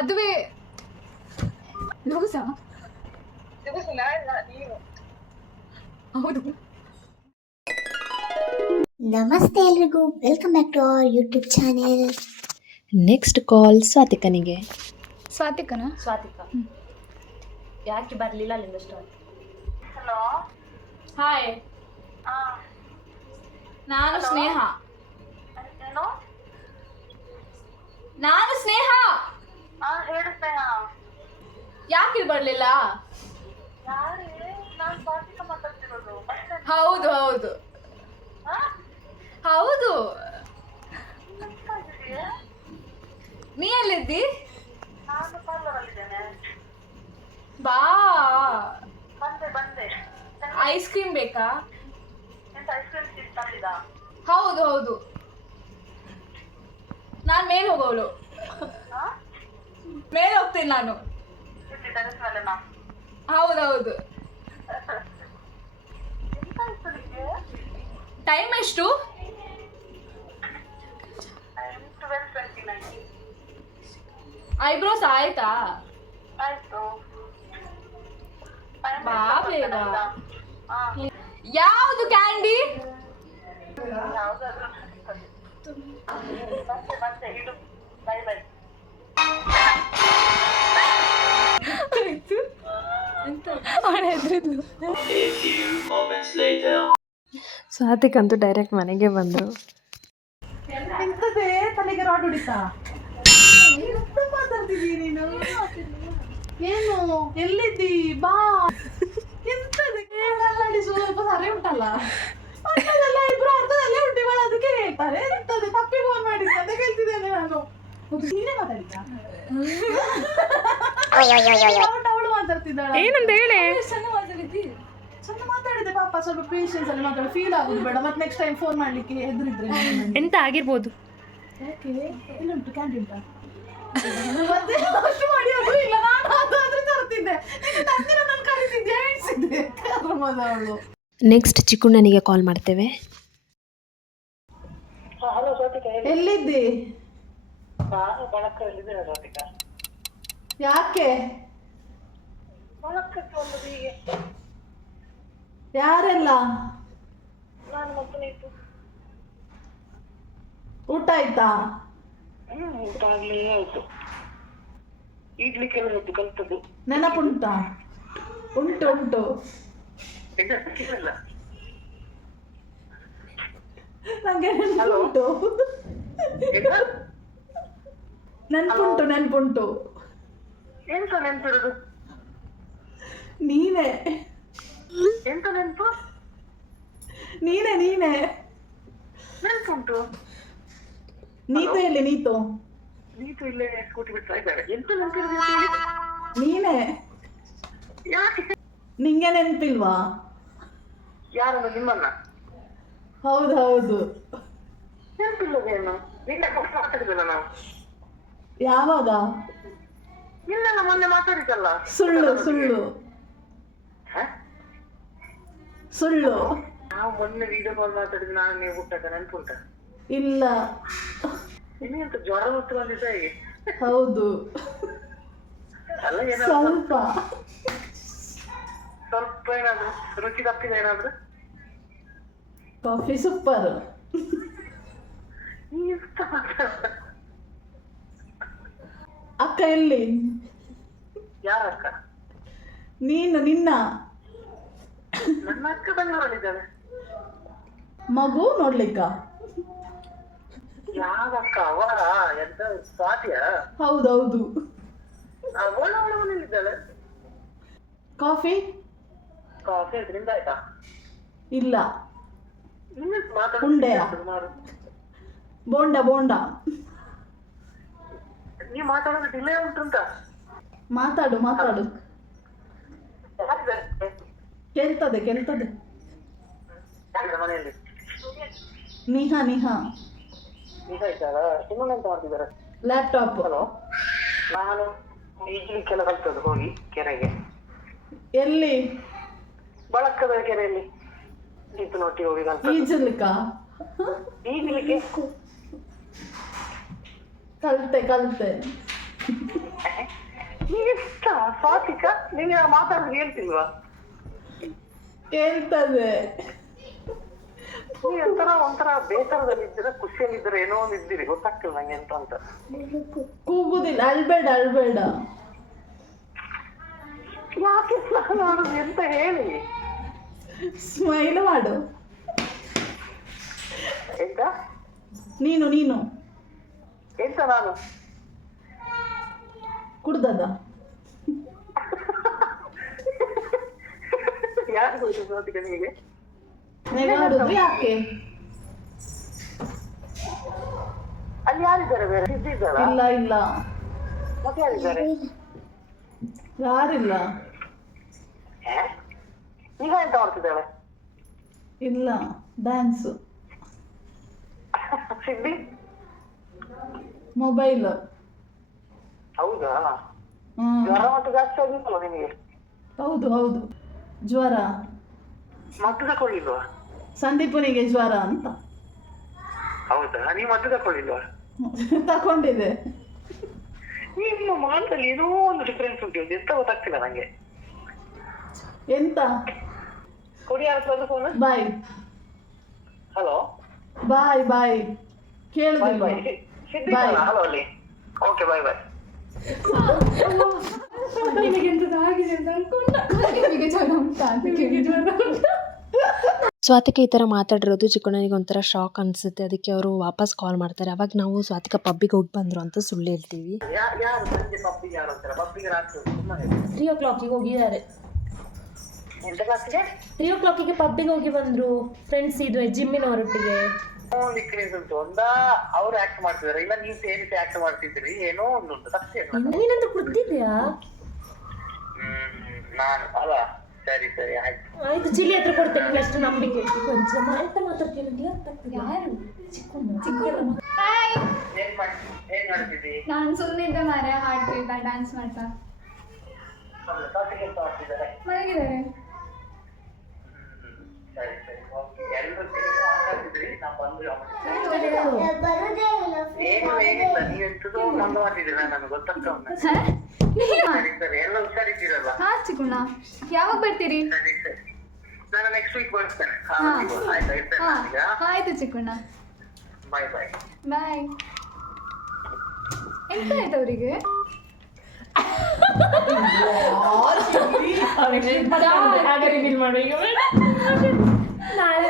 ಮದುವೆ ಲೂಸಾ? ಹೌದು. ನಮಸ್ತೆ ಎಲ್ರಿಗೂ, welcome back to our YouTube channel. Next call ಸ್ವಾತಿಕನಿಗೆ. ಸ್ವಾತಿಕನಾ? ಸ್ವಾತಿಕ ಯಾಕೆ ಬರಲಿಲ್ಲ ಅಲ್ಲಿಂದ ಸ್ಟಾರ್ಟ್. ಹಲೋ, ಹಾಯ್, ನಾನು ಸ್ನೇಹ. ಏನು? ನಾನು ಸ್ನೇಹ. ಹೇಳು ಸ್ನೇಹ. ಯಾಕೆ ಇಲ್ಲಿ ಬರ್ಲಿಲ್ಲ? ಯಾರೇ? ನಾನು ಸ್ವಾತಿಕ ಮಾತಾಡ್ತಿರೋದು. ಹೌದು ಹೌದು ಹೌದು. ನೀ ಎಲ್ಲಿದ್ದಿ? ನಾನು ಪಾರ್ಲರ್ ಅಲ್ಲಿದ್ದೇನೆ. ಬಾ. ಬಂದೆ. ಐಸ್ ಕ್ರೀಮ್ ಬೇಕಾ? ಎಂತ ಐಸ್ ಕ್ರೀಮ್ ತಂದಿದ್ದ? ಹೌದು ಹೌದು, ನಾನು ಮೇಲೆ ಹೋಗೋಳು. ಮೇಲೆ ಹೋಗ್ತೀನಿ ನಾನು. ಟೆರೆಸ್ ಮೇಲೆ ನಾ? ಹೌದೌದು. ಎಂತ ಆಯ್ತು ನಿಮಗೆ? ಟೈಮ್ ಎಷ್ಟು? 12:29. ಐಬ್ರೋಸ್ ಆಯ್ತಾ? ಆಯ್ತು. ಬಾ ಬೇಗ. ಯಾವುದು ಕ್ಯಾಂಡಿ? ಯಾವ್ದಾದ್ರು ಬಂದೆ ಇಡು. ಬೈ. ಸ್ವಾತಿಕಂತೂ ಡೈರೆಕ್ಟ್ ಮನೆಗೆ ಬಂದರು. ಎಂತದೇ ತಲೆಗೆ ರಾಡ್ ಹೊಡಿತಾ? ಎಂತ ಮಾತಾಡ್ತಿದ್ದೀ ನೀನು? ಏನು ಎಲ್ಲಿದ್ದಿ? ಬಾ. ಎಂತದೆ ಕೇಳಲ್ಲಾಡಿ ಸ್ವಲ್ಪ ಸರಿ ಉಂಟಲ್ಲ. ಅರ್ಥದೆಲ್ಲ ಇಬ್ರು ಅರ್ಥದಲ್ಲೇ ಉಂಟಿವಳ, ಅದಕ್ಕೆ ಹೇಳ್ತಾರೆ. ಎಂತದೆ ತಪ್ಪಿ ಫೋನ್ ಮಾಡಿದ್ದೆ ಅಂತ ಕೇಳ್ತಿದ್ದೇನೆ ನಾನು. ನೀನೇ ಮಾತಾಡಿದ್ದ? ಅವಳು ಮಾತಾಡ್ತಿದ್ದಾಳ. ಏನಂತ ಹೇಳಿ? ಚೆಂದ ಮಾತಾಡಿದೆ ಪಾಪ. ಸ್ವಲ್ಪ ಪೇಷನ್ಸ್ ಅಲ್ಲಿ ಮಾತಾಡಿ, ಫೀಲ್ ಆಗುದು ಬೇಡ. ಮತ್ತೆ ನೆಕ್ಸ್ಟ್ ಟೈಮ್ ಫೋನ್ ಮಾಡ್ಲಿಕ್ಕೆ ಹೆದರಿದ್ರೆ ಎಂತ ಆಗಿರ್ಬೋದು. ಯಾಕೆ? ಎಲ್ಲುಂಟು ಕ್ಯಾಂಡಿ ಉಂಟಾ? ಮತ್ತೆ ಅಷ್ಟು ಮಾಡಿ ಅದು ಇಲ್ಲ. ನಾನು ಅದಾದ್ರೆ ತರ್ತಿದ್ದೆ. ನಾನು ಕರೀತಿದ್ದೆ, ಹೇಳ್ಸಿದ್ದೆ. ಅವಳು ನೆಕ್ಸ್ಟ್ ಚಿಕ್ಕಣ್ಣನಿಗೆ ಕಾಲ್ ಮಾಡ್ತೇವೆ. ಹಲೋ ಸ್ವಾತಿಕ, ಎಲ್ಲಿದ್ದಿ? ನಾನು ಬಳಕಲ್ಲಿದ್ದೇನೆ ಸ್ವಾತಿಕ. ಯಾಕೆ? ಬಳಕಕ್ಕೆ ಒಂದು ಹೀಗೆ. ಯಾರೆಲ್ಲ? ನಾನು ಮತ್ತೆ ನೀತು. ಊಟ ಆಯ್ತಾ? ಊಟ ಆಗ್ಲೇ ಆಯ್ತು. ಈಗ್ಲಿಕ್ಕೆಲ್ಲ ಹೊತ್ತು ಕಲ್ತದ್ದು ನೆನಪುಂಟಾ? ಉಂಟು. ನಂಗೆ ನೆನಪುಂಟು. ಎಂತ ನೆನ್ಪಿರೋದು? ನೀನೇ. ಎಂತ ನೆನ್ಪು? ನೀನೇ ನೆನ್ಪುಂಟು. ನೀತು ಎಲ್ಲಿ? ನೀತು ಇಲ್ಲೇ ಸ್ಕೂಟಿ ಬಿಡ್ತಾ ಇದ್ದಾರೆ. ಎಂತ ನೆನ್ಪಿರೋದು? ನೀನೇ. ಯಾಕೆ? ನಿಂಗೆ ನೆನ್ಪಿಲ್ವಾ? ಯಾರನ್ನ? ನಿಮ್ಮನ್ನ? ಹೌದು. ನೆನ್ಪಿಲ್ಲದೇನು? ನಿನ್ನೆ ಮಾತಾಡಿದಲ್ಲ ನಾವು. ಯಾವಾಗ? ನಿನ್ನೆಲ್ಲ ಮೊನ್ನೆ ಮಾತಾಡಿದಲ್ಲ. ಸುಳ್ಳು. ನಾವು ಮೊನ್ನೆ ವಿಡಿಯೋ ಕಾಲ್ ಮಾತಾಡಿದ್ ನಾನು ನೀವು ಊಟಕ್ಕ ನೆನ್ಪುಂಟ? ಇಲ್ಲ. ನಿನಗೆಂತ ಜ್ವರ ಹೊತ್ತು ಬಂದಿದ್ದ ಹೇಗೆ? ಹೌದು, ಅಲ್ಲ ಏನಾದ್ರು ಸ್ವಲ್ಪ ಏನಾದ್ರು ರುಚಿ ತಪ್ಪಿದೆ ಏನಾದ್ರು? Coffee super. ಅಕ್ಕ ಎಲ್ಲಿ? ಯಾರ ಅಕ್ಕ? ನಿನ್ನ ನನ್ನ ಅಕ್ಕ ಬೆಂಗಳೂರಲ್ಲಿದ್ದಾಳೆ. ಮಗು ನೋಡ್ಲಿಕ್ಕ? ಯಾವ ಅಕ್ಕ? ಅವರ ಎಂತ ಸ್ವಾತಿಯ? ಹೌದೌದು. ಅವಳ ಮನೆಯಲ್ಲಿದ್ದಾಳೆ. ಕಾಫಿ ನಿಂದ ಆಯ್ತಾ? ಇಲ್ಲ. ಉಂಡೆಯಾ? ಬೋಂಡ. ನೀ ಮಾತಾಡೋದು ಡಿಲೇ ಉಂಟುಂಟ? ಮಾತಾಡು. ಕೇಳ್ತದೆ. ಮನೆಯಲ್ಲಿ ನಿಹಾ ಸುಮ್ಮನೆ ಮಾಡ್ತಿದ್ದಾರೆ. ಲ್ಯಾಪ್ಟಾಪ್. ಹಲೋ, ನಾನು ಈಜಲಿಕ್ಕೆಲ್ಲ ಕಲ್ತದ್ದು ಹೋಗಿ ಕೆರೆಗೆ. ಎಲ್ಲಿ? ಬಳಕದ ಕೆರೆಯಲ್ಲಿ ನೊಟ್ಟಿ ಹೋಗಿ ಈಜಲಿಕ್ಕ? ಈಜಲಿಕ್ಕೆ ಕಲ್ತೆ ನೀವೆಷ್ಟ ಸ್ವಾತಿಕ ನೀನು ಮಾತಾಡೋದು ಹೇಳ್ತಿಲ್ವಾ? ಹೇಳ್ತದೆ. ನೀವು ಒಂಥರ ಬೇಸರದಲ್ಲಿದ್ದೀರ, ಖುಷಿಯಲ್ಲಿದ್ದೀರ, ಏನೋ ಒಂದು ಇದ್ದೀರಿ, ಗೊತ್ತಾಗ್ತಿಲ್ಲ ನಂಗೆ ಎಂತ ಅಂತ. ಕೂಗುದಿಲ್ಲ, ಅಳ್ಬೇಡ. ಯಾಕೆ ಸ್ನಾನ ಮಾಡೋದು ಎಂತ ಹೇಳಿ? ಸ್ಮೈಲ್ ಮಾಡು. ಎಂತ ನೀನು ಎಂತ ನಾನು ಕುಡ್ದದ? ಯಾರು ಗೊತ್ತು ಸ್ವಾತಿಕ ನಿಮಗೆ? ನೆಗಾಡುದು ಯಾಕೆ? ಅಲ್ಲಿ ಯಾರಿದ್ದಾರೆ? ಬೇರೆ ಇದ್ದಾರ? ಇಲ್ಲ ಮತ್ತೆ ಯಾರಿದ್ದಾರೆ? ಯಾರಿಲ್ಲ. ಈಗ ಎಂತ ಮಾಡ್ತಿದ್ದಾಳೆ? ಇಲ್ಲ, ಡ್ಯಾನ್ಸು. ಸಿದ್ದಿ ಮೊಬೈಲ್. ಹೌದಾ? ಜ್ವರ ಮತ್ತು ಜಾಸ್ತಿ ಆಗಿತ್ತಲ್ಲ ನಿಮಗೆ? ಹೌದು ಜ್ವರ. ಮದ್ದು ತಕೊಳ್ಳಿಲ್ವಾ? ಸಂದೀಪನಿಗೆ ಜ್ವರ ಅಂತ. ಹೌದಾ? ನೀವು ಮದ್ದು ತಕೊಳ್ಳಿಲ್ವಾ? ತಕೊಂಡಿದೆ. ನಿಮ್ಮ ಮಾತಲ್ಲಿ ಏನೋ ಒಂದು ಡಿಫರೆನ್ಸ್ ಉಂಟು, ಎಂತ ಗೊತ್ತಾಗ್ತಿಲ್ಲ ನಂಗೆ. ಎಂತ? ಕೊಡಿ ಯಾರ ಫೋನ್. ಬಾಯ್. ಹಲೋ ಬಾಯ್ ಕೇಳುದಿಲ್ಲ. ಸಿದ್ದಿ ಹಲೋ ಅಲ್ಲಿ. Okay bye. ಸ್ವಾತಿಕ ಈ ಥರ ಮಾತಾಡಿರೋದು ಚಿಕ್ಕಣ್ಣನಿಗೆ ಒಂಥರ ಶಾಕ್ ಅನಿಸುತ್ತೆ. ಅದಕ್ಕೆ ಅವರು ವಾಪಸ್ ಕಾಲ್ ಮಾಡ್ತಾರೆ. ಅವಾಗ ನಾವು ಸ್ವಾತಿಕ ಪಬ್ಬಿಗೆ ಹೋಗಿ ಬಂದರು ಅಂತ ಸುಳ್ಳು ಹೇಳ್ತೀವಿ. ಯಾರು ಸಂಜೆ ಪಬ್ಬಿಗೆ ಯಾರು ಅಂತಾರೆ? ಪಬ್ಬಿಗೆ ರಾತ್ರಿ 3 o'clock ಹೋಗಿದ್ದಾರೆ. ಎಂತ ಕ್ಲಾಸಿಗೆ? 3 o'clock ಪಬ್ಬಿಗೆ ಹೋಗಿ ಬಂದ್ರು. ಫ್ರೆಂಡ್ಸ್ ಇದು ಜಿಮ್ಮಿನವರೊಟ್ಟಿಗೆ. ಡಿಫರೆನ್ಸ್ ಉಂಟು. ಒಂದ ಅವ್ರು ಆಕ್ಟ್ ಮಾಡ್ತಿದಾರೆ, ಇಲ್ಲ ನೀವು ಸೇರಿಸಿ ಆಕ್ಟ್ ಮಾಡ್ತಿದ್ರಿ, ಏನೋ ಒಂದು ಉಂಟು. ತಪ್ಪೇ ನೀನಂತ ಕುಡ್ದಿದ್ಯಾ? ನಾನು ಅಲ್ಲ. ಸರಿ ಆಯ್ತು, ಚಿಲ್ಲಿ ಹತ್ರ ಕೊಡ್ತೇನೆ. ಅಷ್ಟು ನಂಬಿಕೆ ಕೊಂಚ ಎಂತ ಮಾತಾಡ್ತೀನಿ. ಯಾರು? ಹಾಯ್, ಏನ್ ಮಾಡ್ತಿದ್ದಿ? ನಾನು ಸುಮ್ಮನಿದ್ದೆ ಮಾರೆ, ಹಾಡ್ ಕೇಳ್ತಾ ಡ್ಯಾನ್ಸ್ ಮಾಡ್ತಾ. ಮಲಗಿದ್ದಾರೆ. ಸರಿ ಓಕೆ. ಎಲ್ಲರೂ ಸೇರಿ ಮಾತಾಡ್ತಿದ್ರಿ, ನಾ ಬಂದು ಏನಿಲ್ಲ. ನೀವೆಂತದೋ ಮಂದ ಮಾಡ್ತಿದ್ದೀರ, ನನಗೆ ಗೊತ್ತಾಗ್ತಾ ಉಂಟು. ಸರಿ ಎಲ್ಲ ಹುಷಾರಿದ್ದೀರಲ್ಲ? ಹಾ ಚಿಕ್ಕಣ್ಣ, ಯಾವಾಗ ಬರ್ತೀರಿ? ಸರಿ ನಾನು ನೆಕ್ಸ್ಟ್ ವೀಕ್ ಬರ್ತೇನೆ. ಆಯ್ತಾ? ಇರ್ತೇನೆ ಈಗ. ಆಯ್ತು ಚಿಕ್ಕಣ್ಣ, ಬಾಯ್. ಬಾಯ್. ಎಂತ ಆಯ್ತು ಅವರಿಗೆ?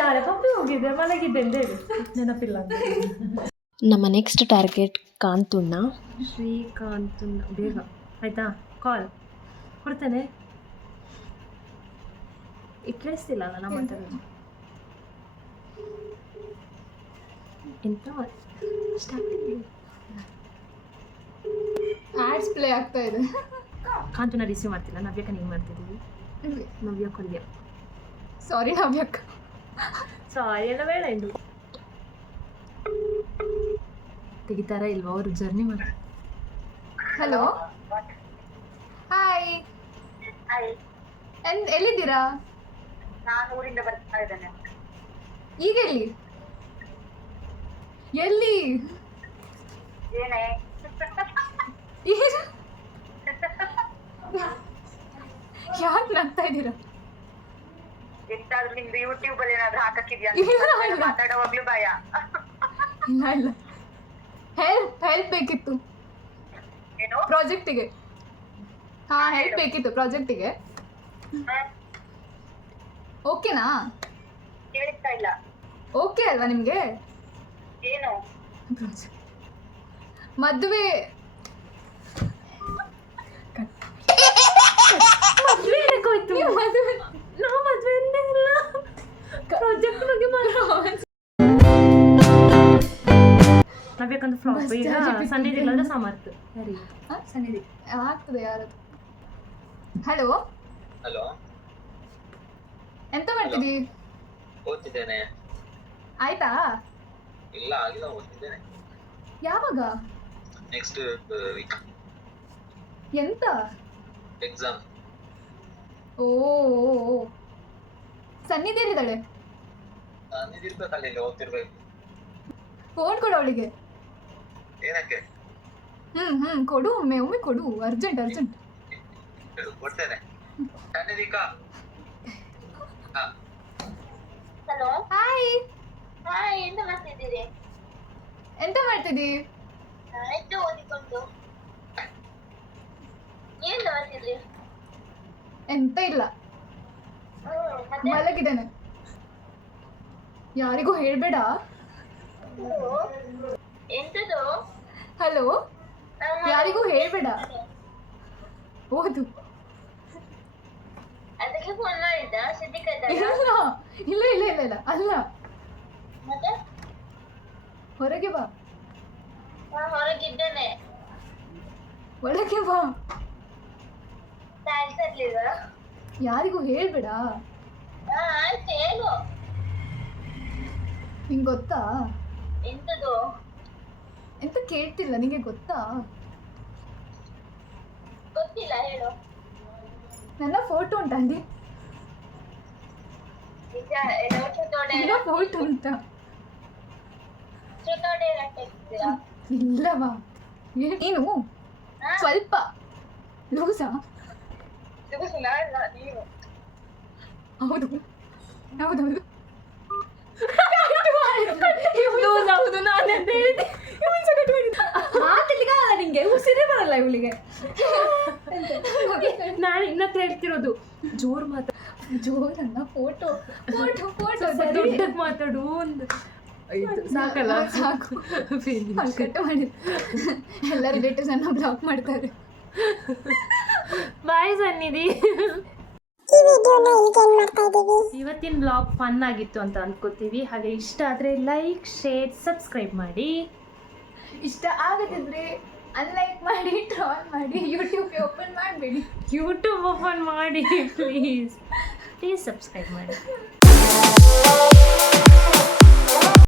ನಾಳೆ ಪಪ್ಪಿ ಹೋಗಿದ್ದೆ, ಮಲಗಿದ್ದೆ ಅಂತ ಹೇಳಿ ನೆನಪಿಲ್ಲ. ನಮ್ಮ ನೆಕ್ಸ್ಟ್ ಟಾರ್ಗೆಟ್ ಕಾಂತುಣ್ಣ. ಶ್ರೀಕಾಂತುಣ್ಣ. ಬೇಗ ಆಯ್ತಾ? ಕಾಲ್ ಕೊಡ್ತೇನೆ. ಕೇಳಿಸ್ತಿಲ್ಲ ಅಲ್ಲ ನಮ್ಮ ಮಾತಾಡೋದು? ಎಂತ ಸ್ಟಾರ್ಟಿಂಗ್ ಆಡ್ಸ್ ಪ್ಲೇ ಆಗ್ತಾ ಇದೆ. ಕಾಂತುಣ್ಣ ರಿಸೀವ್ ಮಾಡ್ತಿಲ್ಲ. ನವ್ಯಕ್ಕ ನೀವು ಮಾಡ್ತಿದ್ದೀವಿ. ನವ್ಯ ಕೊಲ್ಯ. ಸಾರಿ ನವ್ಯಕ್ಕ. ಸಾರಿ ಎಲ್ಲ ಬೇಡ ಇಂದು. ತೆಗಿತಾರಾ ಇಲ್ವಾ ಅವರು? ಜರ್ನಿ ಮಾಡಿ. Hello, hi. ಎಲ್ಲಿದ್ದೀರಾ? ನಾನು ಊರಿಂದ ಬರ್ತಾ ಇದ್ದೇನೆ. ಈಗ ಎಲ್ಲಿ? ಏನೇ ಯಾಕೆ ನಗ್ತಾ ಇದ್ದೀರಾ? ಎಂತಾದ್ರೂ ನಿಮ್ದು ಯೂಟ್ಯೂಬ್ ಅಲ್ಲಿ ಏನಾದ್ರು ಹಾಕಕ್ಕಿದ್ಯಾ? ಇಲ್ಲ. ಮಾತಾಡುವಾಗ್ಲೂ ಭಯ. ಇಲ್ಲ, ಹೆಲ್ಪ್ ಬೇಕಿತ್ತು ಏನು ಪ್ರಾಜೆಕ್ಟಿಗೆ. ಹಾ, ಹೆಲ್ಪ್ ಬೇಕಿತ್ತು ಪ್ರಾಜೆಕ್ಟಿಗೆ. ಓಕೆನಾ? ಕೇಳಿಸ್ತಾ ಇಲ್ಲ. ಓಕೆ ಅಲ್ವಾ ನಿಮ್ಗೆ? ಏನು ಮದುವೆ ಪ್ರಾಜೆಕ್ಟ್ ಬಗ್ಗೆ ನವ್ಯಕ್ಕಂತ ಫ್ಲಾಪ್. ಈಗ ಸನ್ನಿಧಿಲ್ಲ ಸಮರ್ಥ. ಸರಿ ಸನ್ನಿಧಿ ಆಗ್ತದೆ ಯಾರದು. ಹಲೋ ಹಲೋ, ಎಂತ ಮಾಡ್ತಿದ್ದೀ? ಓದ್ತಿದ್ದೇನೆ. ಆಯ್ತಾ? ಇಲ್ಲ ಆಗಿಲ್ಲ, ಓದ್ತಿದ್ದೇನೆ. ಯಾವಾಗ? ನೆಕ್ಸ್ಟ್ ವೀಕ್ ಎಂತ ಎಕ್ಸಾಮ್. ಓ ಸನ್ನಿಧಿ ಎಲ್ಲಿದ್ದಾಳೆ? ಇರ್ಬೇಕಲ್ಲ, ಇಲ್ಲಿ ಓದ್ತಿರ್ಬೇಕು. ಫೋನ್ ಕೊಡು ಅವಳಿಗೆ. ಏನಕ್ಕೆ? ಕೊಡು ಒಮ್ಮೆ ಕೊಡು, ಅರ್ಜೆಂಟ್. ಕೊಡ್ತೇನೆ. ಸನ್ನಿಧಿಕಾ. ಹಾ. ಹಲೋ ಹಾಯ್, ಹಾಯ್, ಎಂತ ಮಾಡ್ತಿದ್ದೀರಿ? ಎಂತ ಮಾಡ್ತಿದ್ದಿ? ಆಯ್ತು, ಓದಿಕೊಂಡು. ಏನ್ ಮಾಡ್ತಿದ್ರಿ? ಎಂತ ಇಲ್ಲ, ಮತ್ತೆ ಮಲಗಿದ್ದೇನೆ. ಯಾರಿಗೂ ಹೇಳ್ಬೇಡ. ಎಂತದು? ಹಲೋ, ಯಾರಿಗೂ ಹೇಳ್ಬೇಡ. ಓದು. ಅದಕ್ಕೆ ಫೋನ್ ಮಾಡಿದ್ದ ಸಿದ್ದಿಕೈತ? ಇಲ್ಲ ಅಲ್ಲ. ಮತ್ತೆ ಹೊರಗೆ ಬಾ. ಹೊರಗಿದ್ದೇನೆ. ಒಳಗೆ ಬಾ. ಟ್ಯಾಕ್ಸ್ ಇರ್ಲಿಲ್ಲ? ಯಾರಿಗೂ ಹೇಳ್ಬೇಡ. ಆಯ್ತು, ಹೇಳು. ನಿಂಗೆ ಗೊತ್ತಾ? ಎಂತದು? ಎಂತ ಕೇಳ್ತಿಲ್ಲ, ನಿಂಗೆ ಗೊತ್ತಾ? ಗೊತ್ತಿಲ್ಲ, ಹೇಳು. ನನ್ನ ಫೋಟೋ ಉಂಟಾ ಅಲ್ಲಿ? ನಿಜ ಎಲ್ಲ ಚುತೋಡೆ ನನ್ನ ಫೋಟೋ ಉಂಟಾ? ಚುತೋಡೆ ಹಾಕ್ತೀರಾ? ಇಲ್ಲವಾ? ನೀನು ಸ್ವಲ್ಪ ಲೂಸಾ? ನೀವು ಹೌದು. ಹೌದು, ನಾನೆಂತ ಹೇಳಿದೆ. ಮಾತಲ್ಲಿಗಾಗಲ್ಲ ನಿಂಗೆ, ಉಸಿರೇ ಬರಲ್ಲ ಇವಳಿಗೆ. ನಾನು ಇನ್ನೊಂದು ಹೇಳ್ತಿರೋದು, ಜೋರಲ್ಲ, ಫೋಟೋ ದೊಡ್ಡಕ್ಕೆ ಮಾತಾಡು ಒಂದು. ಸಾಕಲ್ಲ? ಸಾಕು. ಕಟ್ ಮಾಡಿ ಎಲ್ಲ ರಿಲೇಟಿವ್ಸ್ ಅನ್ನ ಬ್ಲಾಕ್ ಮಾಡ್ತಾರೆ. ಬಾಯ್ ಸನ್ನಿಧಿ. ಇವತ್ತಿನ ಬ್ಲಾಗ್ ಫನ್ ಆಗಿತ್ತು ಅಂತ ಅನ್ಕೋತೀವಿ. ಹಾಗೆ ಇಷ್ಟ ಆದರೆ ಲೈಕ್, ಶೇರ್, ಸಬ್ಸ್ಕ್ರೈಬ್ ಮಾಡಿ. ಇಷ್ಟ ಆಗದಿದ್ರೆ ಅನ್ಲೈಕ್ ಮಾಡಿ, ಟ್ರಾಲ್ ಮಾಡಿ, ಯೂಟ್ಯೂಬ್ ಓಪನ್ ಮಾಡಬೇಡಿ. ಯೂಟ್ಯೂಬ್ ಓಪನ್ ಮಾಡಿ ಪ್ಲೀಸ್ ಸಬ್ಸ್ಕ್ರೈಬ್ ಮಾಡಿ.